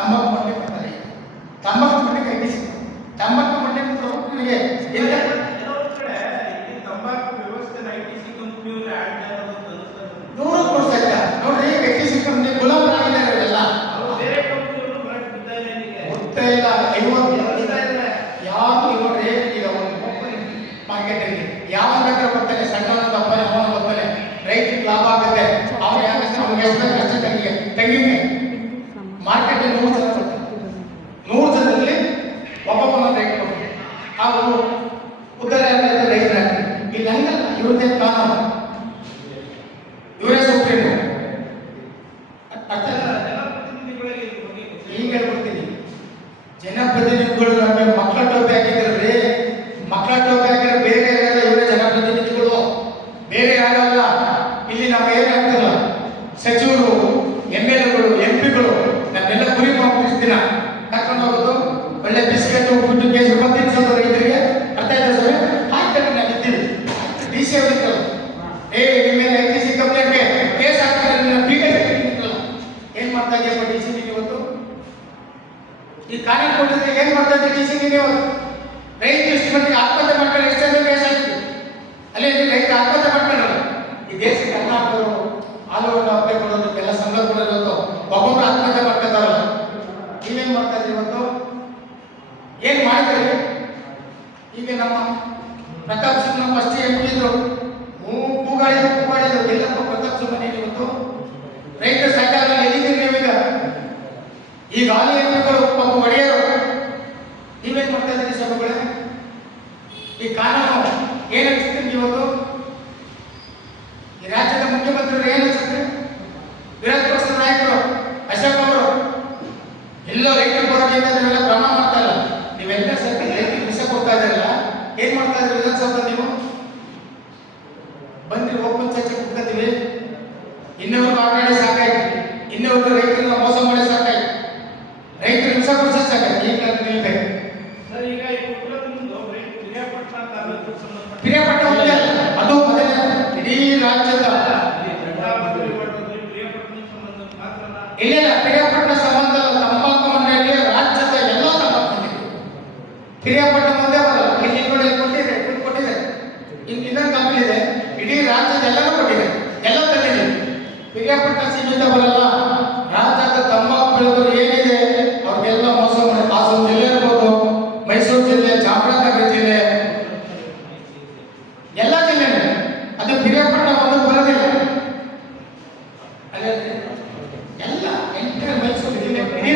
ತಂಬಾಕು ಮಂಡಿ ಬರ್ತಾರೆ. ತಂಬಾಕು ಮಂಡಿ ಕೈಗಿಸಿ ತಂಬಾಕು ಮಂಡಿ ಪ್ರಮುಖರಿಗೆ ಇಲ್ಲ ತಂಬಾಕು ವ್ಯವಸ್ಥೆ ಐಟಿಸಿ ಕಂಪನಿಯವರು ಆಡ್ ನೂರು ಪರ್ಸೆಂಟ್ ನೋಡ್ರಿ. ಐಟಿಸಿ ಕಂಪನಿ ಗುಲಾಮರಾಗಿದ್ದಾರೆ ಇವರೆಲ್ಲ. ಬೇರೆ ಕಂಪನಿಯವರು ಬರ್ತಾ ಇಲ್ಲ 50 ಯಾರು ನೋಡ್ರಿ. ಈಗ ಒಂದು ಮಾರ್ಕೆಟ್ ಅಲ್ಲಿ ಯಾವ ಬೇಕಾದ್ರೂ ಬರ್ತಾನೆ, ಸಣ್ಣ ತಪ್ಪನೆ ಅವನು ಬರ್ತಾನೆ, ರೈತರಿಗೆ ಲಾಭ ಆಗುತ್ತೆ. ಅವ್ರು ಯಾಕಂದ್ರೆ ಅವ್ರಿಗೆ ಎಷ್ಟು ಕಷ್ಟ ತೆಂಗಿನ ಮಾರ್ಕೆಟ್ 100 ಜನ ಬರ್ತಾರೆ. 100 ಜನರಲ್ಲಿ ಒಬ್ಬೊಬ್ಬನ ರೈತ ಬರ್ತಾರೆ. ಹಾಗೂ ಉತ್ತರ ರೈತರಾಗ್ತಾರೆ. ಇಲ್ಲಿ ಹಂಗಲ್ಲ, ಇವ್ರದ್ದೇ ಕಾನೂನು, ಇವರೇ ಸುಪ್ರೀಂ. ಈಗ ಹೇಳ್ಬಿಡ್ತೀನಿ, ಜನಪ್ರತಿನಿಧಿಗಳು ನಮಗೆ ಮಕ್ಕಳ ಟೋಪಿ ಹಾಕಿದ್ರಿ. ಮಕ್ಕಳ ಟೋಪಿ ಹಾಕಿದ್ರೆ ಬೇರೆ ಯಾರಲ್ಲ, ಇವರೇ ಜನಪ್ರತಿನಿಧಿಗಳು, ಬೇರೆ ಯಾರಲ್ಲ. ಇಲ್ಲಿ ನಾವು ಏನಾಗ್ತಿಲ್ಲ, ಸಚಿವರು, MLAಗಳು, MP ಗಳು ನಮ್ಮೆಲ್ಲ ಗುರಿ ದಿನ ಕರ್ಕೊಂಡು ಹೋಗೋದು, ಒಳ್ಳೆ ಬಿಸ್ಕೆಟ್ ಉಪ್ಪಿಟ್ಟು ಕೇಸು ತಿನ್ಸೋದು ರೈತರಿಗೆ. ಅರ್ಥ ಆಯ್ತಾ ಸರ್? ಹಾಕ್ತಾರೆ. ನಾವು ಇದ್ದೀವಿ DC ಅವರಿದ್ದಲ್ಲ, ನಿಮ್ಮ ಮೇಲೆ ITC ಕಂಪ್ಲೇಂಟ್ಗೆ ಕೇಸ್ ಹಾಕ್ತಾರೆ. ಏನ್ ಮಾಡ್ತಾ ಇದೆಯಪ್ಪ DC ಇವತ್ತು? ಈ ಕಾನೂನು ಕೊಟ್ಟಿದ್ರೆ ಏನ್ ಮಾಡ್ತಾ ಇದ್ದೆ DC ಇವತ್ತು? ರೈತ ಇಷ್ಟು ಮಂದಿಗೆ ಆತ್ಮಹತ್ಯೆ ಮಾಡ್ಕೊಂಡು ಎಷ್ಟೊಂದು ಕೇಸ್ ಹಾಕಿದ್ವಿ. ಅಲ್ಲಿ ರೈತ ಆತ್ಮಹತ್ಯೆ ಮಾಡ್ಕೊಂಡ್ರಲ್ಲ. ಈ ದೇಶಕ್ಕೆ ಅನ್ನ ಹಾಕೋರು, ಹಾಲು ಹಬ್ಬೆ ಕೊಡೋದು, ಎಲ್ಲ ಸಂಘ ಕೊಡೋದು, ಒಬ್ಬೊಬ್ರು ಆತ್ಮಹತ್ಯೆ ಮಾಡ್ಕೊತಾರಲ್ಲ. ನೀವೇನ್ ಮಾಡ್ತಾ ಇದ್ರಿ ಇವತ್ತು? ಏನ್ ಮಾಡಿದ್ರಿ? ಈಗ ನಮ್ಮ ಪ್ರತಾಪ್ ಸಿಂಗ್ ನಮ್ಮ ಫಸ್ಟ್ MP ಇದ್ರು, ಕೂಗಾಡಿದ್ರು ಎಲ್ಲಪ್ಪ ಪ್ರತಾಪ್ ಸಿಂಗ್ ಮನೆಯಲ್ಲಿ ಇವತ್ತು ರೈತ ಸಂಘ ಎಲ್ಲಿದ್ದೀರಿ ನೀವೀಗ? ಈಗ ಹಾಲಿ MP ಪಾಪ ಒಡೆಯರು, ನೀವೇನ್ ಮಾಡ್ತಾ ಇದ್ದೀರಿ ಸಭೆಗಳೇ? ಈ ಕಾನೂನು ಏನ್ ಅನ್ಸುತ್ತೆ ಇವತ್ತು? ಈ ರಾಜ್ಯದ ಮುಖ್ಯಮಂತ್ರಿಗಳು ಏನ್ ಅನ್ಸುತ್ತೆ? ವಿರೋಧ ಪಕ್ಷದ ನಾಯಕರು ಅಶೋಕ್ ಅವರು ಎಲ್ಲೋ ರೈತರ ಪರವಾಗಿ ನೀವೆಲ್ಲ ಪ್ರಮಾಣ ಮಾಡ್ತಾ ಇಲ್ಲ. ನೀವೆಲ್ಲ ಸ್ವಲ್ಪ ರೈತರಿಗೆ ವಿಷ ಕೊಡ್ತಾ ಇದ್ದೀರಲ್ಲ, ಏನ್ ಮಾಡ್ತಾ ಇದ್ರಿ ವಿಧಾನಸೌಧ? ನೀವು ಬಂದ್ರಿ, ಓಪನ್ ಚರ್ಚೆ ಕುತ್ಕೊತೀವಿ. ಇನ್ನೊಬ್ರು ಮಾತಾಡಿ ಸಾಕಾಯ್ತು, ಇನ್ನೊಬ್ರು ರೈತರನ್ನ ಮೋಸ ಮಾಡಿ ಸಾಕಾಯ್ತು, ರೈತರು ವಿಷ ಕೊಡಿಸ ಸಾಕಾಯ್ತು. ಈಗ ನಿಲ್ಬೇಕು ಸರ್. ಈಗ ಪಿರಿಯಾಪಟ್ಟ ಒಂದೇ ಅಲ್ಲ, ಅದು ಮೊದಲೇ ಇಡೀ ರಾಜ್ಯದ ಇಲ್ಲ ಪಿರಿಯಾಪಟ್ಟಣ ಸಂಬಂಧ ಅಲ್ಲ. ತಂಬಾಕು ಮಂಡಳಿಗೆ ರಾಜ್ಯದ ಎಲ್ಲ ತಂಬಾಕು ಮಂಡಳಿ ಪಿರಿಯಾಪಟ್ಟ ಮುಂದೆ ಬರಲ್ಲ. ಇಲ್ಲಿ ಕೊಟ್ಟಿದೆ, ಇನ್ನೊಂದು ಕಂಪನಿ ಇದೆ, ಇಡೀ ರಾಜ್ಯದ ಎಲ್ಲರೂ ಕೊಟ್ಟಿದೆ, ಎಲ್ಲ ತಂದಿದೆ. ಪಿರಿಯಾಪಟ್ಟ ಸೀಮಿತ ಬರಲ್ಲ. ರಾಜ್ಯದ ತಂಬಾಕು ಬೆಳೆದರು ಏನಿದೆ ಅವ್ರಿಗೆಲ್ಲ ಮೋಸ ಮಾಡಿ ಹಾಸನ ಜಿಲ್ಲೆ ಇರ್ಬೋದು, ಮೈಸೂರು ಜಿಲ್ಲೆ, ಚಾಮರಾಜನಗರ ಜಿಲ್ಲೆ, ಎಲ್ಲ ಜಿಲ್ಲೆ ಅದು ಪಿರಿಯಾಪಟ್ಟ ಒಂದು ಬರೋದಿಲ್ಲ. ಎಲ್ಲ ಎಂಟರ್ ಮೈಸೂರು ಜಿಲ್ಲೆ, ಇಡೀ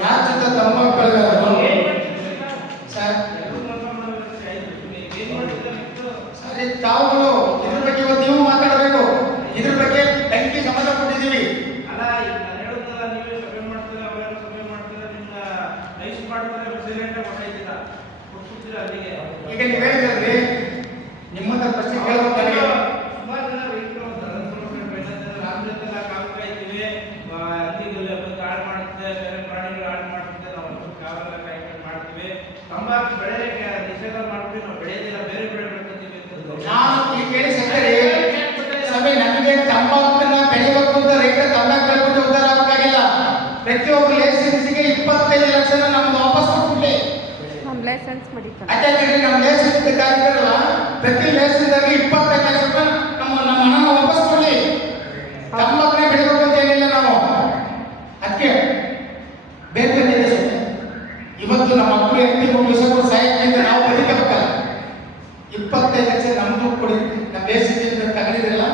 ರಾಜ್ಯದ ತಂಬಾಕು ಬೆಳೆಗಾರರು ಸರ್. ಸರಿ, ತಾವುಗಳು ಇದ್ರ ಬಗ್ಗೆ ಇವತ್ತು ನೀವು ಮಾತಾಡಬೇಕು. ಇದ್ರ ಬಗ್ಗೆ ಟಂಕಿ ಸಂಬಂಧ ಕೊಟ್ಟಿದ್ದೀವಿ. ಅಲ್ಲ, ಈಗ ನಾನು ಹೇಳೋದಲ್ಲ, ನೀವೇ ಸಭೆ ಮಾಡ್ತಾರೆ, ಅವರೆಲ್ಲ ಸಭೆ ಮಾಡ್ತಾರೆ, ನಿಮ್ಗೆ ನೈಸ್ ಮಾಡ್ತಾರೆ, ಪ್ರೆಸಿಡೆಂಟ್ ಕೊಟ್ಟಿದ್ದೀರ ಕೊಡ್ತಿದ್ದೀರ ಅಲ್ಲಿಗೆ. ಈಗ ನೀವು ಹೇಳಿದ್ರಿ ನಿಮ್ಮಂತ ಪ್ರಶ್ನೆ ಕೇಳಬೇಕು ನನಗೆ. ಸುಮಾರು ಜನ ರೈತರು ರಾಜ್ಯದೆಲ್ಲ ಕಾವ್ಕ ಇದ್ದೀವಿ, ಹಂದಿಗೆಲ್ಲ ಬಂದು ಹಾಳು ಮಾಡುತ್ತೆ, ಬೇರೆ ಪ್ರಾಣಿಗಳು ಹಾಳು ಮಾಡುತ್ತೆ, ನಾವು ಕಾವೆಲ್ಲ ಕಾಯ್ಕೊಂಡು ಮಾಡ್ತೀವಿ. ತಂಬಾಕು ಬೆಳೆಯಕ್ಕೆ ನಿಷೇಧ ಮಾಡ್ತೀವಿ, ನಾವು ಬೆಳೆಯೋದಿಲ್ಲ, ಬೇರೆ ಬೆಳೆ ಬೆಳ್ಕೊತೀವಿ ಅಂತ. ನಾನು ಈಗ ಕೇಳಿ ಸರಿ ಸಭೆ, ನಮಗೆ ತಂಬಾಕನ್ನ ಬೆಳೆಯಬೇಕು ಅಂತ ರೈತ ತಂಬಾಕು ಬೆಳೆಬಿಟ್ಟು ಉದ್ಧಾರ ಆಗಬೇಕಾಗಿಲ್ಲ. ಪ್ರತಿಯೊಬ್ಬ ಲೈಸೆನ್ಸ್ಗೆ 25 ಲಕ್ಷ ನಮ್ದು ವಾಪಸ್ ಕೊಟ್ಬಿಡ್ಲಿ. ಲೈಸೆನ್ಸ್ ಮಾಡಿದ್ದಾರೆ. ಅದೇ ನಮ್ಮ ಲೈಸೆನ್ಸ್ ಬೇಕಾಗಿರಲ್ಲ, ಪ್ರತಿ ಲೈಸೆನ್ಸ್ಗೆ 25 ಲಕ್ಷ ರೂಪಾಯಿ ನಮ್ಮ ಹಣ ವಾಪಸ್ ಕೊಡ್ಲಿ. ತಂಬಾಕನ್ನ ಬೆಳಿಬೇಕು ಅಂತ ಏನಿಲ್ಲ ನಾವು. ಅದಕ್ಕೆ ಬೇರೆ ಬೇರೆ ಇವತ್ತು ನಮ್ಮ ಮಕ್ಕಳು ಹೆಂಡತಿ ಸಾಯಕ್ಕೆ ನಾವು ಬದುಕಬೇಕಲ್ಲ. 25 ಲಕ್ಷ ನಮ್ದು ಕೊಡಿ. ನಮ್ಮ ದೇಶದಿಂದ ತಗೊಂಡಿದ್ರಲ್ಲ,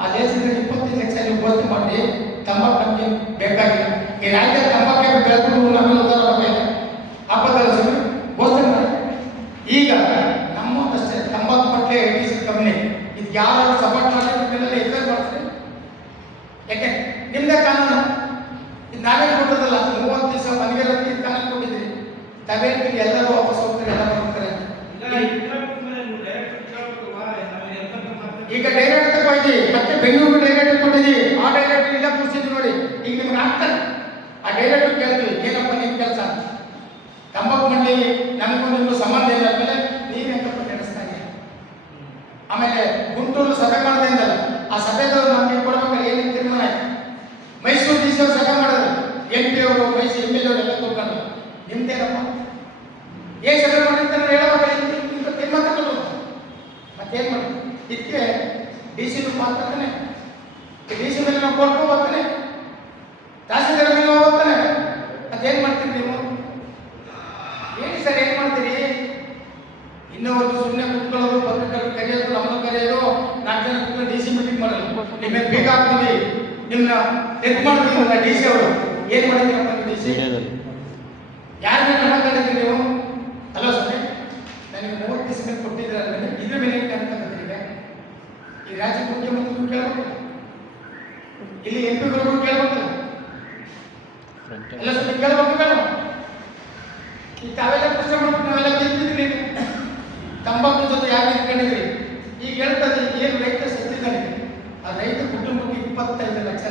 ಆ ದೇಶದಿಂದ 25 ಲಕ್ಷ ನೀವು ಘೋಷಣೆ ಮಾಡಿ. ತಂಬಾಕು ನಮಗೆ ಬೇಕಾಗಿಲ್ಲ. ಈ ರಾಜ್ಯದ ತಂಬಾಕೆ ಬೆಳೆದು ನಮಗೆ ಉದ್ಧಾರ ಆಗಬೇಕು. ಹಬ್ಬದಲ್ಲ ಸರ್ ಘೋಷಣೆ ಮಾಡಿ. ಈಗ ನಮ್ಮದಷ್ಟೇ ತಂಬಾಕು ಪಟ್ಲೆ ITC ಕಂಪ್ನಿ ಇದು ಯಾರು ಸಪೋರ್ಟ್ ಮಾಡಿದ್ರೆ ಎಕ್ಸೈಸ್ ಮಾಡ್ತಾರೆ. ಯಾಕೆ ನಿಮ್ದೇ ಕಾನೂನು ಇದು ನಾವೇ ಕೊಟ್ಟದಲ್ಲ. 30 ದಿವಸ ಮನೆಗೆ ಕಾನೂನು ಕೊಟ್ಟಿದ್ದೀರಿ. ತಗೊಂಡು ಎಲ್ಲರೂ ವಾಪಸ್ ಹೋಗ್ತಾರೆ, ಎಲ್ಲ ಬರ್ತಾರೆ. ಈಗ ಡೈರೆಕ್ಟ್ ಹೋಗಿ ಮತ್ತೆ ಬೆಂಗಳೂರು ಡೈರೆಕ್ಟ್ ಕೊಟ್ಟಿದ್ದೀವಿ. ಆ ಡೈರೆಕ್ಟ್ ಇಲ್ಲ ಕೂರಿಸಿದ್ವಿ ನೋಡಿ. ಈಗ ನಿಮ್ಗೆ ಆಗ್ತಾರೆ. ಆ ಡೈರೆಕ್ಟ್ ಕೇಳ್ತೀವಿ, ಏನಪ್ಪ ನಿಮ್ಮ ಕೆಲಸ? ತಂಬಾಕು ಮಂಡಿ ನಮಗೂ ನಿಮಗೂ ಸಂಬಂಧ ಇಲ್ಲ ಅಂದಮೇಲೆ ನೀವೆಂತಪ್ಪ ನಡೆಸ್ತಾ ಇದೀಯ? ಆಮೇಲೆ ಗುಂಟೂರು ಸಭೆ ಮಾಡದೆ ಅಂದಲ್ಲ, ಆ ಸಭೆದವ್ರು ನಮಗೆ ಕೊಡಬೇಕಲ್ಲ. ಏನೇನು ತೀರ್ಮಾನ ಆಯ್ತು? ಮೈಸೂರು DC ಸಭೆ ಮಾಡೋದು, MP ಅವರು ವಯಸ್ಸು MLA ಅವರೆಲ್ಲ ತಗೊಂಡು ನಿಮ್ದೇನಪ್ಪ ಏನ್ ಸಭೆ ಮಾಡಿರ್ತಾನೆ ಹೇಳಬೇಕು ತೀರ್ಮಾನ ಮತ್ತೇನ್ ಮಾಡ್ತೀವಿ ಇದಕ್ಕೆ DC ಮಾತಾಡ್ತಾನೆ DC ಮೇಲೆ ನಾವು ಕೊಡ್ಕೊ ಹೋಗ್ತಾನೆ ತಹಸೀಲ್ದಾರ್ ಮೇಲೆ ಹೋಗ್ತಾನೆ ಮತ್ತೇನ್ ಮಾಡ್ತೀರಿ ನೀವು ಹೇಳಿ ಸರ್ ಏನ್ ಮಾಡ್ತೀರಿ ಇನ್ನೊಂದು ಸುಮ್ಮನೆ ಕುತ್ಕೊಳ್ಳೋದು ಪತ್ರಕರ್ತರು ಕರೆಯೋದು ನಮ್ಮನ್ನು ಕರೆಯೋದು 4 ಜನ ಕುತ್ಕೊಂಡು DC ಮೀಟಿಂಗ್ ಮಾಡಲ್ಲ ನಿಮ್ಮ ಬೀಗ ಹಾಕ್ತೀವಿ ನಿಮ್ಮನ್ನ ಎತ್ ಮಾಡ್ತೀವಿ DC ಅವರು ಏನ್ ಮಾಡಿದ್ದೀರಪ್ಪ DC ಯಾರ ಮೇಲೆ ಮಾತಾಡಿದ್ರಿ ನೀವು ಅಲ್ಲ ಸ್ವಾಮಿ ನನಗೆ 30 ದಿವಸ ಮೇಲೆ ಕೊಟ್ಟಿದ್ರಲ್ಲ ಇದ್ರ ಮೇಲೆ ಕಾಣ್ತಕ್ಕಂಥದ್ದೀಗ ಈ ರಾಜ್ಯ ಮುಖ್ಯಮಂತ್ರಿಗಳು ಕೇಳಬೇಕು ಇಲ್ಲಿ MP ಗಳಿಗೂ ಕೇಳಬೇಕಲ್ಲ ಎಲ್ಲ ಸ್ವಲ್ಪ ಕೇಳಬೇಕು ಬೇಡ ಈ ತಾವೆಲ್ಲ ಪ್ರಶ್ನೆ ಮಾಡ್ಬಿಟ್ಟು ನಾವೆಲ್ಲ ಗೆದ್ದಿದ್ರಿ ತಂಬಾಕು ಜೊತೆ ಯಾರು ಇಟ್ಕೊಂಡಿದ್ರಿ ಈಗ ಹೇಳ್ತದೆ ಏನು ರೈತ ಸತ್ತಿದ್ದಾನೆ ಆ ರೈತ ಕುಟುಂಬಕ್ಕೆ 25 ಲಕ್ಷ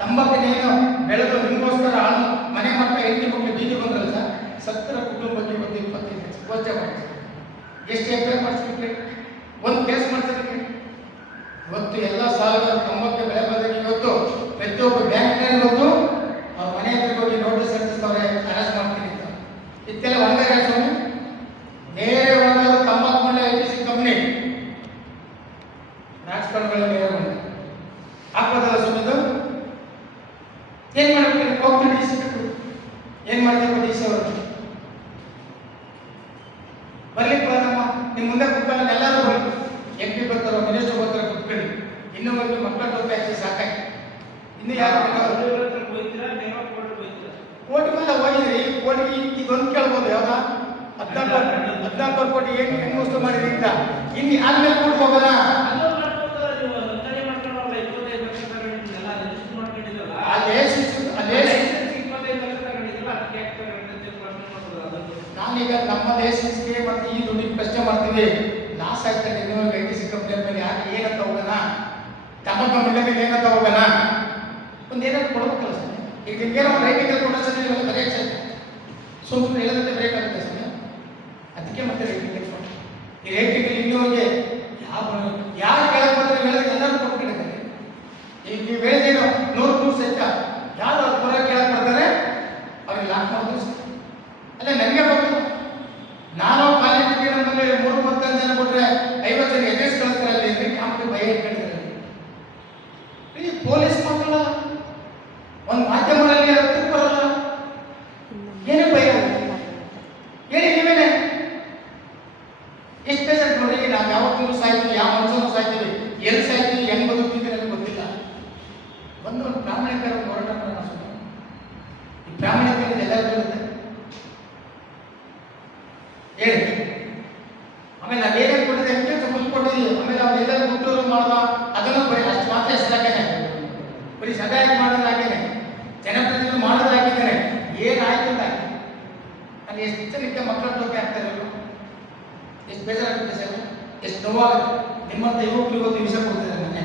ತಂಬಾಕಿನೇನು ಬೆಳೆದು ನಿಮಗೋಸ್ಕರ ಮನೆ ಮಕ್ಕ ಹೆಂಡತಿ ಮಕ್ಕಳು ಬೀದಿ ಬಂದ್ರಲ್ಲ ಸತ್ತರ ಕುಟುಂಬಕ್ಕೆ ಇವತ್ತು 25 ಲಕ್ಷ ಗೋಚರ ಮಾಡ್ತಾರೆ ಎಷ್ಟು FIR ಮಾಡಿಸ್ಬಿಟ್ರಿ ಒಂದು ಕೇಸ್ ಮಾಡ್ಸೋದಕ್ಕೆ ಇವತ್ತು ಎಲ್ಲ ಸಾಲಗಾರ ತಂಬಾಕು ಬೆಳೆ ಬಂದಾಗ ಇವತ್ತು ಪ್ರತಿಯೊಬ್ಬ ಬ್ಯಾಂಕ್ನಲ್ಲಿ ಇವತ್ತು ಅವ್ರ ಮನೆ ಹತ್ರ ಹೋಗಿ ನೋಟಿಸ್ ಅಂಟಿಸ್ತವ್ರೆ ಅರೆಸ್ಟ್ ಮಾಡ್ತೀನಿ ಅಂತ ಇದಕ್ಕೆಲ್ಲ ಒಣಗಾರ ಸ್ವಾಮಿ ನೇರ ಒಣಗಾರ ತಂಬಾಕು ಮೇಲೆ ITC ಕಂಪ್ನಿ ರಾಜಕಾರಣಗಳ ನೇರ ಒಣಗಾರ ಹಾಕೋದಲ್ಲ ಸುಮ್ಮದು ಏನ್ ಮಾಡ್ಬೇಕು ಹೋಗ್ತೀನಿ DC ಏನ್ ಮಾಡ್ಬೇಕು DC ಅವರು ಬರ್ಲಿಕ್ಕೆ ಬರಮ್ಮ ನಿಮ್ಮ ಮುಂದೆ ಕುತ್ಕೊಂಡು ಎಲ್ಲರೂ ಬರಲಿ MP ಬರ್ತಾರೋ ಮಿನಿಸ್ಟರ್ ಬರ್ತಾರೋ ಕುತ್ಕೊಳ್ಳಿ ಇನ್ನೊಬ್ಬರಿಗೆ ಮಕ್ಕಳ ಟೋಪಿ ಹಾಕಿ ಸಾಕಾಗಿ ಇನ್ನು ಯಾರು ಕೋಟಿ ಮೇಲೆ ಹೋಗಿದ್ರಿ ಕೋಟಿ ಇದೊಂದು ಕೇಳ್ಬೋದು ಯಾವ್ದ 14 ಕೋಟಿ ಹೆಂಗ್ ವಸ್ತು ಮಾಡಿದ್ರಿ ಅಂತ ಇನ್ನು ಆದ್ಮೇಲೆ ಕೂಡ ಹೋಗೋಣ ನಾನೀಗ ನಮ್ಮ ಲೈಸೆನ್ಸ್ಗೆ ಮತ್ತೆ ಈ ದುಡ್ಡಿಗೆ ಪ್ರಶ್ನೆ ಮಾಡ್ತೀವಿ ಲಾಸ್ ಆಗ್ತದೆ ಇನ್ನೊಂದು ITC ಕಂಪ್ನಿ ಮೇಲೆ ಯಾಕೆ ಏನಂತ ಹೋಗೋಣ ತಂಬಾಕು ಕಂಪ್ನಿ ಮೇಲೆ ಏನಂತ ಹೋಗೋಣ ಒಂದು ಏನಾದ್ರು ಕೊಡ್ಬೇಕಲ್ಲ ಸರ್ ಈಗ ನಿಮ್ಗೇನೋ ರೈಟಿಂಗಲ್ಲಿ ಕೊಡೋ ಸರ್ ನೀವೆಲ್ಲ ಬರೆಯಕ್ಕೆ ಸರ್ ಸುಮ್ಮನೆ ಹೇಳೋದಕ್ಕೆ ಬ್ರೇಕ್ ಆಗುತ್ತೆ ಸರ್ ಅದಕ್ಕೆ ಮತ್ತೆ ರೈಟಿಂಗ್ ಈ ರೈಟಿಂಗಲ್ಲಿ ಇನ್ನೊಂದು ಯಾರು ಕೇಳಕ್ಕೆ ಬಂದ್ರೆ ಹೇಳಿದ್ರೆ ಎಲ್ಲರೂ ಕೊಟ್ಬಿಟ್ಟಿದ್ದಾರೆ ಈಗ ನೀವು ಹೇಳಿದೇನೋ 100 ಸೆಟ್ ಯಾರು ಅವ್ರು ಬರೋ ಕೇಳಕ್ಕೆ ಬರ್ತಾರೆ ಅವ್ರಿಗೆ ಲಾಕ್ ಮಾಡೋದು ಸರ್ ಅಲ್ಲ ನನಗೆ ಗೊತ್ತು ನಾನು ಕಾಲೇಜಿಗೆ ನಮ್ಮಲ್ಲಿ 35 ಜನ ಕೊಟ್ಟರೆ 50 ಜನ ಎದುರಿಸಿ ಕಳಿಸ್ತಾರಲ್ಲ ಇದ್ರೆ ಕ್ಯಾಂಪ್ ಭಯ ಇಟ್ಕೊಂಡಿದ್ದಾರೆ ಈ ಪೊಲೀಸ್ ಮಕ್ಕಳ ಒಂದು ಮಾಧ್ಯಮದಲ್ಲಿ ಹತ್ತಿರ ಬರಲ್ಲ ಏನೇ ಭಯ ಹೇಳಿ ನೀವೇನೆ ಎಷ್ಟು ಬೇಸರ ನೋಡಿ ನಾವು ಯಾವತ್ತೂ ಸಾಯ್ತೀವಿ ಯಾವ ಮನುಷ್ಯನೂ ಸಾಯ್ತೀವಿ ಎಲ್ಲಿ ಸಾಯ್ತೀವಿ ಹೆಂಗ್ ಬದುಕ್ತಿದ್ರೆ ನನಗೆ ಗೊತ್ತಿಲ್ಲ ಒಂದು ಪ್ರಾಮಾಣಿಕರ ಹೋರಾಟ ಮಾಡೋಣ ಈ ಪ್ರಾಮಾಣಿಕತೆ ಎಲ್ಲರಿಗೂ ಇರುತ್ತೆ ಹೇಳಿ ಆಮೇಲೆ ಅದೇನೇ ಕೊಟ್ಟಿದೆ ಅಂತ ಫುಲ್ ಕೊಟ್ಟಿದ್ದೀವಿ ಆಮೇಲೆ ಅವನ್ನೆಲ್ಲರೂ ಗುಟ್ಟೂರು ಮಾಡೋದ ಅದನ್ನು ಬರೀ ಅಷ್ಟು ಮಾತ್ರ ಹೆಸರಾಗೇನೆ ಬರೀ ಸದಾಯ ಮಾಡೋದಾಗೇನೆ ಜನಪ್ರತಿನಿಧಿ ಮಾಡೋದಾಗಿದ್ದೇನೆ ಏನಾಯ್ತಿಲ್ಲ ಅಲ್ಲಿ ಎಷ್ಟು ಜನಕ್ಕೆ ಮಕ್ಕಳ ಟೋಪಿ ಆಗ್ತಾ ಇರೋದು ಎಷ್ಟು ಬೇಜಾರಾಗುತ್ತೆ ಸರ್ ಎಷ್ಟು ನೋವಾಗುತ್ತೆ ನಿಮ್ಮಂತ ಯುವಕರು ಇವತ್ತು ವಿಷ ಕೊಡ್ತಿದ್ದಾರೆ ಮೊನ್ನೆ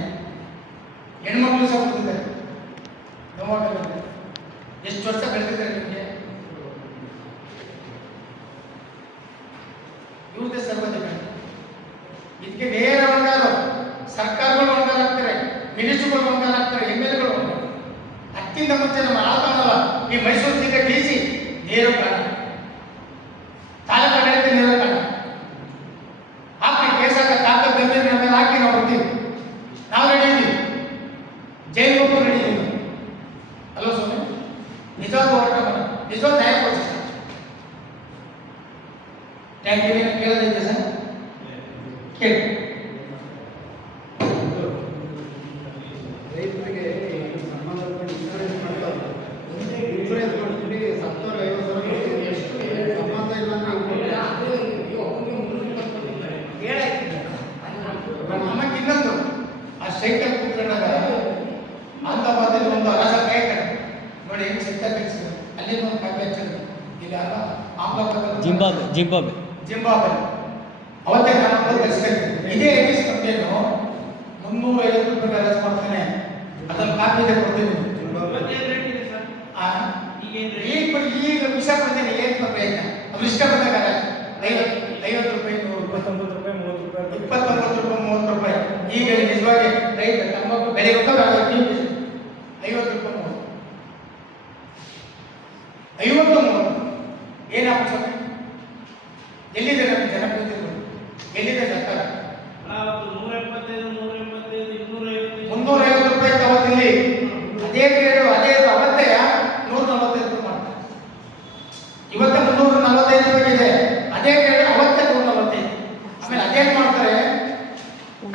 ಹೆಣ್ಮಕ್ಳು ವಿಷ ಕೊಡ್ತಿದ್ದಾರೆ ನೋವಾಗುತ್ತೆ ಎಷ್ಟು ವರ್ಷ ಬೆಳೆದಿದ್ದಾರೆ ನಿಮಗೆ ಇವ್ರದೇ ಸರ್ವಜನ ಇದಕ್ಕೆ ನೇರ ಒಣಗಾರ ಸರ್ಕಾರಗಳು ಒಣಗಾರ ಆಗ್ತಾರೆ ಮಿನಿಸ್ಟರ್ಗಳು ಒಣಗಾರ ಆಗ್ತಾರೆ MLAಗಳು ಅಕ್ಕಿಂತ ಮುಂಚೆ ನಮ್ಮ ಆಳ್ತಾನಲ್ಲ ಈ ಮೈಸೂರು ಜಿಲ್ಲೆ DC ನೇರ ಕಾರಣ ತಾಲೂಕು ಆಡಳಿತ ನೇರ ಕಾರಣ ಹಾಕಿ ಕೇಸ್ ಹಾಕ ತಾಕತ್ ಬಂದಿದ್ರೆ ನಮ್ಮ ಮೇಲೆ ಹಾಕಿ ನಾವು ಬರ್ತೀವಿ ನಾವು ರೆಡಿ ಇದ್ದೀವಿ ಜೈಲು ಹೋಗ್ತು ರೆಡಿ ಇದ್ದೀವಿ ಅಲ್ಲೋ ಸ್ವಾಮಿ ನಿಜವಾದ ಹೋರಾಟ ಮಾಡ ನಿಜವಾದ ನ್ಯಾಯ ಕೊಡಿಸಿ ಟ್ಯಾಂಕ್ ಕೇಳೋದೈತೆ ಸರ್ ಕೇಳಿ ರೈತರಿಗೆ ಸಂಬಂಧಪಟ್ಟ ಇನ್ಸೂರೆನ್ಸ್ ಮಾಡ್ತಾರೆ ಇನ್ಸೂರೆನ್ಸ್ ಮಾಡ್ತೀವಿ ಸತ್ತೋರು 50 ಸಾವಿರ ಸಂಬಂಧ ಇಲ್ಲ ನಮಗೆ ಇನ್ನೊಂದು ಆ ಸೈಕಲ್ ಕೂತ್ಕೊಂಡಾಗ ಅಂತ ಬಂದಿದ್ದು ಒಂದು ರಸ ಕೈ ಕಡೆ ನೋಡಿ ಹೆಂಗ್ ಸೈಕಲ್ ಕಳಿಸಿದ್ರು ಅಲ್ಲಿ ಒಂದು ಕಾಪಿ ಹಚ್ಚಿದ್ರು ಇಲ್ಲ ಜಿಂಬಾಬ್ವೆ ಅವತ್ತೇ ನಾನು ಕಳಿಸ್ಬೇಕು ಇದೇ ITC ಕಂಪ್ನಿಯನ್ನು 350 ರೂಪಾಯಿ ಅರೆಸ್ಟ್ ಮಾಡ್ತಾನೆ ಅದನ್ನು ಕಾಪಿ ಇದೆ ಕೊಡ್ತೀನಿ ಈಗ ವಿಷ ಕೊಡ್ತೇನೆ ಏನು ಪ್ರಯತ್ನ ಅವ್ರು ಇಷ್ಟ ಬಂದಾಗ 50 ರೂಪಾಯಿ 100 ರೂಪಾಯಿ 29 ರೂಪಾಯಿ 30 ರೂಪಾಯಿ ಈಗ ನಿಜವಾಗಿ ರೈತ ತಂಬಾಕು ಬೆಲೆ 50 ರೂಪಾಯಿ 30 53 ಏನಪ್ಪ ಸ್ವಾಮಿ? ಎಲ್ಲಿದೆ ನಮ್ಮ ಜನಪ್ರತಿನಿಧಿಗಳು? ಎಲ್ಲಿದೆ ಸರ್ಕಾರ? ಅವತ್ತು 175, 250, 350 ರೂಪಾಯಿ ತಗೋತಿಲ್ಲಿ. ಅದೇ ಗ್ರೇಡು ಅದೇ ಅವತ್ತೇ 145 ರೂಪಾಯಿ ಮಾಡ್ತಾರೆ. ಇವತ್ತೇ 345 ರೂಪಾಯಿ ಇದೆ. ಅದೇ ಗ್ರೇಡ್ ಅವತ್ತೇ 145. ಆಮೇಲೆ ಅದೇನ್ ಮಾಡ್ತಾರೆ,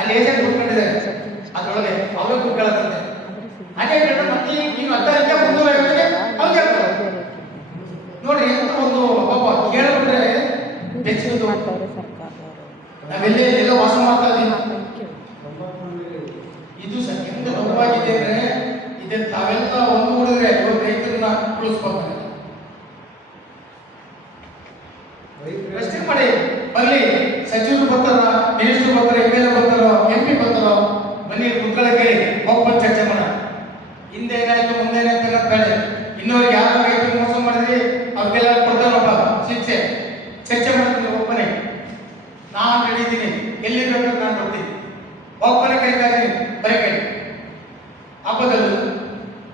ಅಲ್ಲಿ ಏಜೆಂಟ್ ಕೂತ್ಕೊಂಡಿದ್ದಾರೆ, ಅದ್ರೊಳಗೆ ಅವರೇ ಕೂತ್ಕೊಳ್ಳೋದಂತೆ. ಅದೇ ಗ್ರೇಡ್ ಮತ್ತೆ ನೀವು 10ಕ್ಕೆ 350ಗೆ ಅವ್ರು ಹೇಳ್ತಾರೆ. ನೋಡ್ರಿ ಎಂತ ಒಂದು ಪಾಪ ಕೇಳಿಬಿಟ್ರೆ ಬೆಚ್ಚದು. ನಾವೆಲ್ಲೇ ಎಲ್ಲ ವಾಸ ಮಾಡ್ತಾ ಇದೀವಿ. ಇದು ಸರ್ ಎಂತ ನೋವಾಗಿದೆ ಅಂದ್ರೆ ಇದನ್ನ ತಾವೆಲ್ಲ ಒಂದುಗೂಡಿದ್ರೆ ಇವತ್ತು ರೈತರನ್ನ ಉಳಿಸ್ಬೇಕು. ಪ್ರಶ್ನೆ ಮಾಡಿ ಬರ್ಲಿ, ಸಚಿವರು ಬರ್ತಾರ, ಮಿನಿಸ್ಟರ್ ಬರ್ತಾರ, MLA ಬರ್ತಾರೋ, MP ಬರ್ತಾರೋ, ಬನ್ನಿ ಕುತ್ಕೊಳ್ಳ ಕೇಳಿ ಓಪನ್ ಚರ್ಚೆ ಮಾಡೋಣ. ಹಿಂದೆ ಏನಾಯ್ತು ಮುಂದೆ ಏನಾಯ್ತು ಅನ್ನೋದು ಬೇಡ. ಇನ್ನೊರಿಗೆ ಯಾರು ರೈತರು ಮೋಸ ಮಾಡಿದ್ರಿ ಅವ್ರಿಗೆಲ್ಲ ಕೊಡ್ತಾರಪ್ಪ ಶಿಕ್ಷೆ. ಚರ್ಚೆ ಮಾಡ್ತೀನಿ ಒಬ್ಬನೇ. ನಾನು ಹೇಳಿದ್ದೀನಿ, ಎಲ್ಲಿ ಬೇಕಾದ್ರೂ ನಾನು ಬರ್ತೀನಿ. ಒಬ್ಬನೇ ಕರೀತಾ ಇದ್ದೀನಿ, ಬರೀ ಕೈ ಹಬ್ಬದಲ್ಲೂ.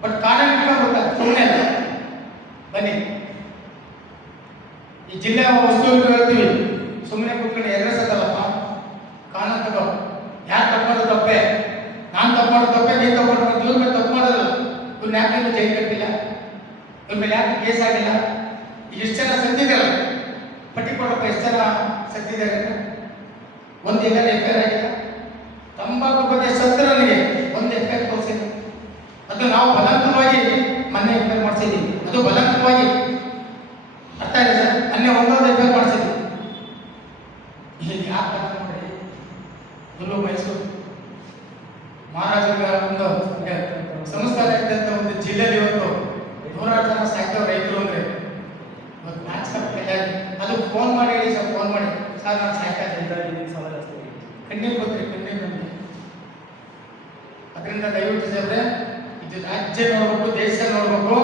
ಬಟ್ ಕಾನೂನು ಬರ್ತಾರೆ, ಸುಮ್ಮನೆ ಅಲ್ಲ. ಬನ್ನಿ, ಈ ಜಿಲ್ಲೆ ವಸ್ತುಗಳು ಹೇಳ್ತೀವಿ, ಸುಮ್ಮನೆ ಕೂತ್ಕೊಂಡು ಎದುರಿಸೋದಲ್ಲಪ್ಪ. ಕಾನೂನು ತಗೋ. ಯಾರು ತಪ್ಪು ಮಾಡೋದು ತಪ್ಪೆ, ನಾನು ತಪ್ಪು ಮಾಡೋದು ತಪ್ಪೆ, ನೀನು ತಪ್ಪು ಮಾಡೋದು. ಇವ್ರ ಮೇಲೆ ತಪ್ಪು ಮಾಡೋದಲ್ಲ. ಇವ್ರನ್ನ ಯಾಕೆ ಜೈಲು ಕಟ್ಟಿಲ್ಲ, ಇವ್ರ ಮೇಲೆ ಯಾಕೆ ಕೇಸ್ ಆಗಿಲ್ಲ? ಎಷ್ಟು ಜನ ಸತ್ತಿದ್ದಾರೆ ಪಟ್ಟಿ ಕೊಡಪ್ಪ, ಎಷ್ಟು ಜನ ಸತ್ತಿದ್ದಾರೆ? ಒಂದು ಎಲ್ಲರೂ FIR ಆಗಿಲ್ಲ. ತಂಬಾಕು ಬಗ್ಗೆ ಸತ್ತರನಿಗೆ ಒಂದು FIR ತೋರಿಸಿಲ್ಲ. ಅದು ನಾವು ಬಲಾತ್ಮಕವಾಗಿ ಮೊನ್ನೆ FIR ಮಾಡಿಸಿದ್ದೀವಿ. ಅದು ಬಲಾತ್ಮಕವಾಗಿ ಅರ್ಥ ಇದೆ ಸರ್. ಮೊನ್ನೆ ಒಂದೊಂದು FIR ಮಾಡಿಸಿದ್ವಿ. ಈಗ ಯಾಕೆ ನೋಡಿ, ಇಲ್ಲೂ ಮೈಸೂರು ಮಹಾರಾಜರ ಒಂದು ಸಂಸ್ಥಾನ ಇದ್ದಂಥ ಒಂದು ಜಿಲ್ಲೆಯಲ್ಲಿ ಇವತ್ತು 100 ಜನ ಸಾಯ್ತಾವ ರೈತರು ಅಂದ್ರೆ ಇವತ್ತು ಮ್ಯಾಚ್ ಅದು ಫೋನ್ ಮಾಡಿ ಹೇಳಿ ಸರ್, ಫೋನ್ ಮಾಡಿ ಸರ್ ನಾನು ಸಾಯ್ತಾ ಇದ್ದೀನಿ, ಕಣ್ಣೀರು ಗೊತ್ತಿರಿ, ಕಣ್ಣೀರು ನಮಗೆ. ಅದರಿಂದ ದಯವಿಟ್ಟು ಸಾಹೇಬ್ರೆ, ಇದು ರಾಜ್ಯ ನೋಡ್ಬೇಕು, ದೇಶ ನೋಡ್ಬೇಕು.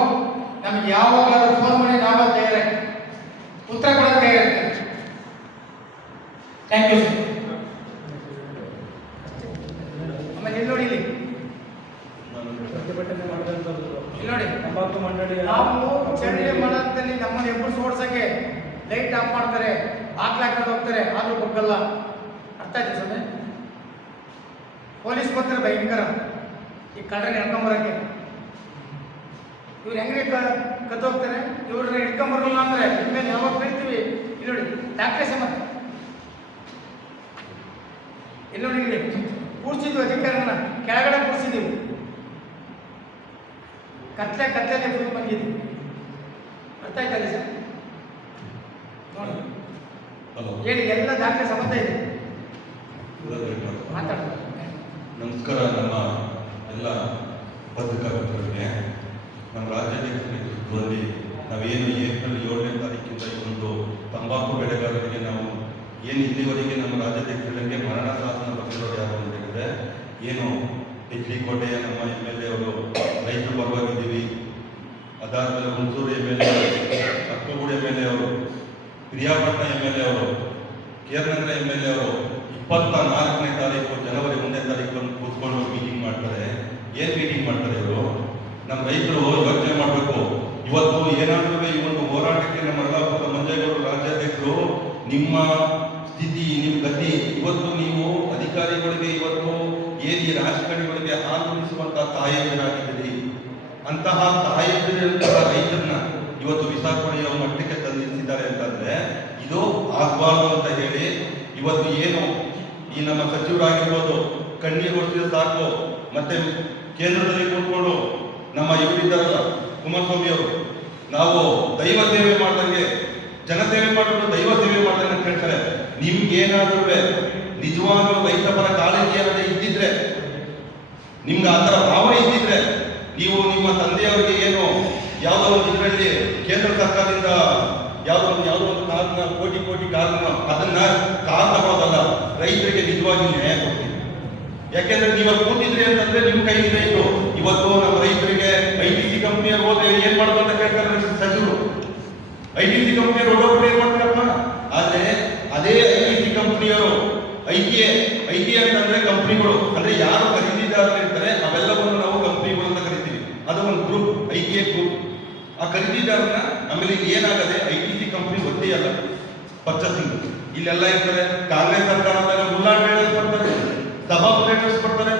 ನಮ್ಗೆ ಯಾವಾಗಲಾದ್ರೂ ಫೋನ್ ಮಾಡಿ ನಾವೇ ತಯಾರಾಗಿ ಉತ್ತರ ಕೊಡೋಕೆ ತಯಾರಿರ್ತೀವಿ. Thank you sir. ಆಮೇಲೆ ಇಲ್ಲಿ ನೋಡಿ, ಪ್ರತಿಭಟನೆ ಮಾಡಿದಂಥದ್ದು ಇಲ್ಲಿ ನೋಡಿ, ತಂಬಾಕು ಮಂಡಳಿ ನಾವು ಚಂಡಿ ಮಾಡೋದ್ರಲ್ಲಿ ನಮ್ಮನ್ನು ಎಬ್ಬರು ಓಡಿಸೋಕೆ ಲೈಟ್ ಆಫ್ ಮಾಡ್ತಾರೆ, ಹಾಕ್ಲಾಕೊಂಡು ಹೋಗ್ತಾರೆ, ಆದ್ರೂ ಬಗ್ಗಲ್ಲ. ಅರ್ಥ ಆಯ್ತು ಸ್ವಾಮಿ? ಪೊಲೀಸ್ ಬರ್ತಾರೆ ಭಯಂಕರ ಈ ಕಳ್ಳರನ್ನ ಹಿಡ್ಕೊಂಬರಕ್ಕೆ. ಇವ್ರು ಹೆಂಗ್ರಿ ಕತ್ತೋಗ್ತಾರೆ, ಇವ್ರನ್ನ ಹಿಡ್ಕೊಂಬರಲ್ಲ ಅಂದ್ರೆ ಇನ್ಮೇಲೆ ಯಾವಾಗ ಬೀಳ್ತೀವಿ. ಇಲ್ಲಿ ನೋಡಿ ಡಾಕ್ಟ್ರೇ ಮತ್ತೆ ಇಲ್ಲಿ ನೋಡಿ, ಇಲ್ಲಿ ಕೂರ್ಸಿದ್ವಿ ಅಧಿಕಾರಿನ, ಕೆಳಗಡೆ ಕೂರ್ಸಿದ್ದೀವಿ. ಕತ್ಲೆ ಫುಲ್ ಬಂದಿದ್ದೀವಿ. ಅರ್ಥ ಆಯ್ತಲ್ಲ ಸರ್? ನೋಡಿ ಹೇಳಿ, ಎಲ್ಲ ದಾಖಲೆ ಸಂಬಂಧ ಇದೆ. ಮಾತಾಡೋದು. ನಮಸ್ಕಾರ. ನಮ್ಮ ಎಲ್ಲ ಪತ್ರಿಕಾ ಮಿತ್ರರಿಗೆ, ನಮ್ಮ ರಾಜ್ಯಾಧ್ಯಕ್ಷರ ನೇತೃತ್ವದಲ್ಲಿ ನಾವೇನು ಏಪ್ರಿಲ್ 7ನೇ ತಾರೀಕಿಂದ ಈ ಒಂದು ತಂಬಾಕು ಬೆಳೆಗಾರರಿಗೆ ನಾವು ಏನು ಇಲ್ಲಿವರೆಗೆ ನಮ್ಮ ರಾಜ್ಯಾಧ್ಯಕ್ಷರಿಗೆ ಮರಣ ಶಾಸನ ಬರೆದಿರೋರು ಯಾರು ಅಂತ ಹೇಳಿದ್ರೆ, ಏನು ಕೋಟೆಯ ನಮ್ಮ MLA ಅವರು ರೈತರ ಪರವಾಗಿದ್ದೀವಿ, ಅದಾದಮೇಲೆ ಹುಣಸೂರು MLA, ಅಕ್ಕಗೂಡು MLA ಅವರು, ಪ್ರಿಯಾಪಟ್ಟಣ MLA ಅವರು, ಕೇರನಗರ MLA ಅವರು 24ನೇ ತಾರೀಕು ಜನವರಿ 1ನೇ ತಾರೀಕು ಕೂತ್ಕೊಂಡು ಮೀಟಿಂಗ್ ಮಾಡ್ತಾರೆ. ಏನು ಮೀಟಿಂಗ್ ಮಾಡ್ತಾರೆ ಇವರು? ನಮ್ಮ ರೈತರು ಯೋಚನೆ ಮಾಡಬೇಕು. ಇವತ್ತು ಏನಾದರೂ ಈ ಒಂದು ಹೋರಾಟಕ್ಕೆ ನಮ್ಮ ಅರ್ಲಾಪುರದ ಮಂಜೇಗೌಡರು ರಾಜ್ಯಾಧ್ಯಕ್ಷರು, ನಿಮ್ಮ ಸ್ಥಿತಿ, ನಿಮ್ಮ ಗತಿ, ಇವತ್ತು ನೀವು ಅಧಿಕಾರಿಗಳಿಗೆ, ಇವತ್ತು ಏನು ಈ ರಾಜಕಾರಣಿಗಳಿಗೆ ಆಂದೋಲಿಸುವಂತಹ ತಾಯಂದಿರಾಗಿದ್ದೀರಿ. ಅಂತಹ ತಾಯಂದಿರಂತಹ ರೈತರನ್ನ ಇವತ್ತು ವಿಸಾಪುಣಿಯ ಮಟ್ಟಕ್ಕೆ ತಂದಿರಿಸಿದ್ದಾರೆ ಅಂತಂದ್ರೆ ಇದು ಆಗಬಾರ್ದು ಅಂತ ಹೇಳಿ ಇವತ್ತು ಏನು ಈ ನಮ್ಮ ಸಚಿವರಾಗಿರ್ಬೋದು ಕಣ್ಣೀರು ಒರೆಸಿದ್ರೆ ಸಾಕು, ಮತ್ತೆ ಕೇಂದ್ರದಲ್ಲಿ ಕೂತ್ಕೊಂಡು ನಮ್ಮ ಇವರಿದ್ದಾರಲ್ಲ ಕುಮಾರಸ್ವಾಮಿ ಅವರು, ನಾವು ದೈವ ಸೇವೆ ಮಾಡ್ದಂಗೆ, ಜನಸೇವೆ ಮಾಡಿಕೊಂಡು ದೈವ ಸೇವೆ ಮಾಡ್ದಂಗೆ ಅಂತ ಹೇಳ್ತಾರೆ. ನಿಮ್ಗೇನಾದ್ರೂ ನಿಜವಾಗ್ಲೂ ರೈತ ಪರ ಕಾಳಜಿ ಅನ್ನೋದೇ ಇದ್ದಿದ್ರೆ, ನಿಮ್ಗೆ ಆ ಥರ ಭಾವನೆ ಇದ್ದಿದ್ರೆ, ನೀವು ನಿಮ್ಮ ತಂದೆಯವರಿಗೆ ಏನು ಯಾವುದೋ ಒಂದು ಇದರಲ್ಲಿ ಕೇಂದ್ರ ಸರ್ಕಾರದಿಂದ ಯಾವುದೋ ಒಂದು ಕಾರಣ ಕೋಟಿ ಕಾರಣ ಅದನ್ನ ಕಾರಣ ತಗೊಳ್ಳೋದಲ್ಲ, ರೈತರಿಗೆ ನಿಜವಾಗಿ ನ್ಯಾಯ ಕೊಡ್ತೀವಿ. ಯಾಕೆಂದ್ರೆ ನೀವು ಕೂತಿದ್ರಿ ಅಂತಂದ್ರೆ ನಿಮ್ಮ ಕೈಯಿಂದ ಇತ್ತು. ಇವತ್ತು ನಮ್ಮ ರೈತರಿಗೆ ITC ಕಂಪ್ನಿಯವರು ಹೋದ್ರೆ ಏನ್ ಮಾಡೋದು ಅಂತ ಕೇಳ್ತಾರೆ ಸಚಿವರು. ITC ಕಂಪ್ನಿಯವರು ಒಳ್ಳೊಬ್ಬರು ಏನ್ ಮಾಡ್ತಾರಪ್ಪ, ಆದ್ರೆ ಅದೇ ITC ಕಂಪ್ನಿಯವರು ಐಟಿ ಅಂತಂದ್ರೆ ಕಂಪ್ನಿಗಳು, ಅಂದ್ರೆ ಯಾರು ಖರೀದಿದಾರರು ಇರ್ತಾರೆ ಅವೆಲ್ಲವನ್ನು ನಾವು ಕಂಪ್ನಿಗಳು ಅಂತ ಕರಿತೀವಿ. ಅದು ಒಂದು ಗ್ರೂಪ್, ITA ಗ್ರೂಪ್. ಆ ಆ ಖರೀದಿದಾರನ ಆಮೇಲೆ ಏನಾಗದೆ ITC ಕಂಪನಿ ಒತ್ತಿ ಅಲ್ಲ ಪರ್ಚೇಸಿಂಗ್ ಇಲ್ಲೆಲ್ಲ ಇರ್ತಾರೆ. ಕಾಂಗ್ರೆಸ್ ಸರ್ಕಾರದಾಗ ಮುಲ್ಲಾ ಟ್ರೇಡರ್ಸ್ ಬರ್ತಾರೆ, ಸಭಾ ಟ್ರೇಡರ್ಸ್ ಬರ್ತಾರೆ,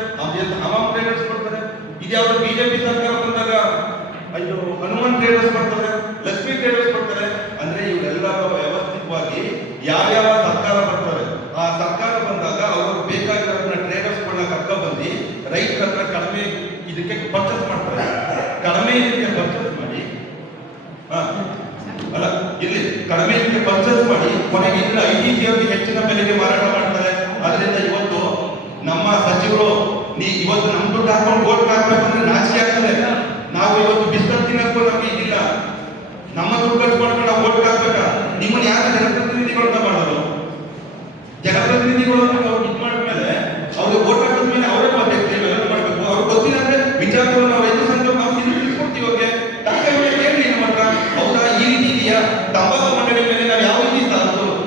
ಹಮಾಮ್ ಟ್ರೇಡರ್ಸ್ ಬರ್ತಾರೆ. ಇದ್ಯಾವುದು ಬಿಜೆಪಿ ಸರ್ಕಾರ ಬಂದಾಗ ಇದು ಹನುಮಾನ್ ಟ್ರೇಡರ್ಸ್ ಬರ್ತಾರೆ, ಲಕ್ಷ್ಮಿ ಟ್ರೇಡರ್ಸ್ ಬರ್ತಾರೆ. ಅಂದ್ರೆ ಇವರೆಲ್ಲ ವ್ಯವಸ್ಥಿತವಾಗಿ ಯಾವ್ಯಾವ ಸರ್ಕಾರ ಬರ್ತಾರೆ ಆ ಸರ್ಕಾರ ಬಂದಾಗ ಅವರು ಬೇಕಾಗಿರೋದನ್ನ ಟ್ರೇಡರ್ಸ್ಗಳನ್ನ ಕರ್ಕೊ ಬಂದು ರೈತರ ಹತ್ರ ಕಡಿಮೆ ಇದಕ್ಕೆ ಪರ್ಚೇಸ್ ಮಾಡ್ತಾರೆ. ಕಡಿಮೆ ಇದಕ್ಕೆ ಪರ್ಚೇಸ್ ಮಾಡಿ ಅಲ್ಲ ಇಲ್ಲಿ ಕಡಿಮೆ ಇದಕ್ಕೆ ಪರ್ಚೇಸ್ ಮಾಡಿ ಕೊನೆಗೆ ಇದನ್ನ ITC ಅವರಿಗೆ ಹೆಚ್ಚಿನ ಬೆಲೆಗೆ ಮಾರಾಟ ಮಾಡ್ತಾರೆ. ಅದರಿಂದ ಇವತ್ತು ನಮ್ಮ ಸಚಿವರು ಇವತ್ತು ನಮ್ ದುಡ್ಡು ಹಾಕೊಂಡು ಓಟ್ ಹಾಕ್ಬೇಕಂದ್ರೆ ನಾಚಿಕೆ ಆಗ್ತದೆ. ನಾವು ಇವತ್ತು ಬಿಸ್ಕತ್ ತಿನ್ನಕ್ಕೂ ನಮ್ಗೆ ಇದಿಲ್ಲ. ನಮ್ಮ ದುಡ್ಡು ಖರ್ಚು ಮಾಡ್ಕೊಂಡು ನಾವು ಓಟ್ ಹಾಕ್ಬೇಕಾ? ನಿಮ್ಮನ್ನ ಯಾರು ಜನಪ್ರತಿನಿಧಿಗಳು ಅಂತ ಮಾಡೋದು? ಜನಪ್ರತಿನಿಧಿಗಳು ಅವ್ರು ಇದು ಮಾಡಿದ್ಮೇಲೆ ಅವ್ರಿಗೆ ಓಟ್ ಹಾಕಿದ್ಮೇಲೆ ಅವರೇ ಮಾಡಬೇಕು. ಅವ್ರಿಗೆ ಗೊತ್ತಿಲ್ಲ ಅಂದ್ರೆ ವಿಚಾರಗಳು ನಾವು ರೈತ ಸಂಘ ನಾವು ತಿಳಿಸ್ಕೊಡ್ತೀವಿ. ಅವ್ರಿಗೆ ದಾಖಲೆ ಕೇಳಿ ನಮ್ಮ ಹತ್ರ ಹೌದಾ ಈ ರೀತಿ ಇದೆಯಾ, ತಂಬಾಕು ಮಂಡಳಿ ಮೇಲೆ ನಾವು ಯಾವ ರೀತಿ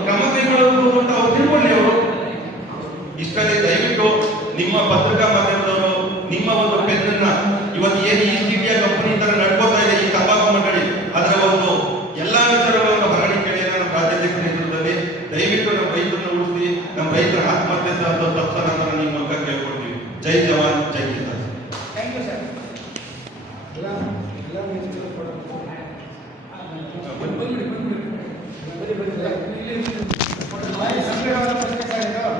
ಕ್ರಮ ಕೈಗೊಳ್ಳಬಹುದು ಅಂತ ಅವ್ರು ತಿಳ್ಕೊಳ್ಳಿ. ಅವರು ಇಷ್ಟರಲ್ಲಿ ದಯವಿಟ್ಟು ನಿಮ್ಮ ಪತ್ರಿಕಾ ಮಾಧ್ಯಮದವರು ನಿಮ್ಮ ಒಂದು ಪೆನ್ನನ್ನ ಇವತ್ತು ಏನು ಈಸ್ಟ್ ಇಂಡಿಯಾ ಕಂಪನಿ ತರ ನಡ್ಕೋತಾ ಇದೆ ಈ ತಂಬಾಕು ಮಂಡಳಿ, ಅದರ ಒಂದು ಎಲ್ಲಾ ವಿಚಾರಗಳನ್ನು ಹೊರಗಡೆ ಕೇಳಿ ನಮ್ಮ ರಾಜ್ಯಾಧ್ಯಕ್ಷರ ನೇತೃತ್ವದಲ್ಲಿ ದಯವಿಟ್ಟು ನಮ್ಮ ರೈತರನ್ನು ಉಳಿಸಿ, ನಮ್ಮ ರೈತರ ಆತ್ಮಹತ್ಯೆ ತಪ್ಪಿಸೋಣ ಅಂತ ನಿಮ್ಮ ಮೂಲಕ ಕೇಳ್ಕೊಡ್ತೀವಿ. ಜೈ ಜವಾನ್ ಜೈ ಕಿಸಾನ್. Thank you sir. ಎಲ್ಲ ಮಿನಿಸ್ಟರ್ ಬಂದ್ಬಿಡಿ.